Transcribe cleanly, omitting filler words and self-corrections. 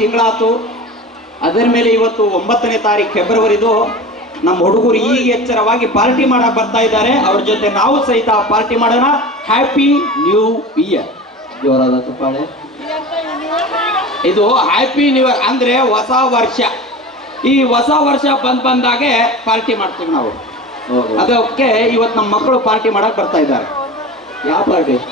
ತಿಂಗಳಾತು. ಅದರ ಮೇಲೆ ಇವತ್ತು 9ನೇ ತಾರೀಕು ಫೆಬ್ರವರಿದು ನಮ್ಮ ಹುಡುಗರು ಈಗ ಎಚ್ಚರವಾಗಿ ಪಾರ್ಟಿ ಮಾಡಕ್ ಬರ್ತಾ ಇದ್ದಾರೆ. ಅವ್ರ ಜೊತೆ ನಾವು ಸಹಿತ ಪಾರ್ಟಿ ಮಾಡೋಣ. Happy new year. ಜೋರಾದ ತುಪ್ಪಾಳೆ. ಇದು ಹ್ಯಾಪಿ ನ್ಯೂ ಇಯರ್ ಅಂದ್ರೆ ಹೊಸ ವರ್ಷ. ಈ ಹೊಸ ವರ್ಷ ಬಂದಾಗೆ ಪಾರ್ಟಿ ಮಾಡ್ತೀವಿ ನಾವು. ಅದಕ್ಕೆ ಇವತ್ತು ನಮ್ಮ ಮಕ್ಕಳು ಪಾರ್ಟಿ ಮಾಡಕ್ ಬರ್ತಾ ಇದ್ದಾರೆ. ಯಾವ ಪಾರ್ಟಿ?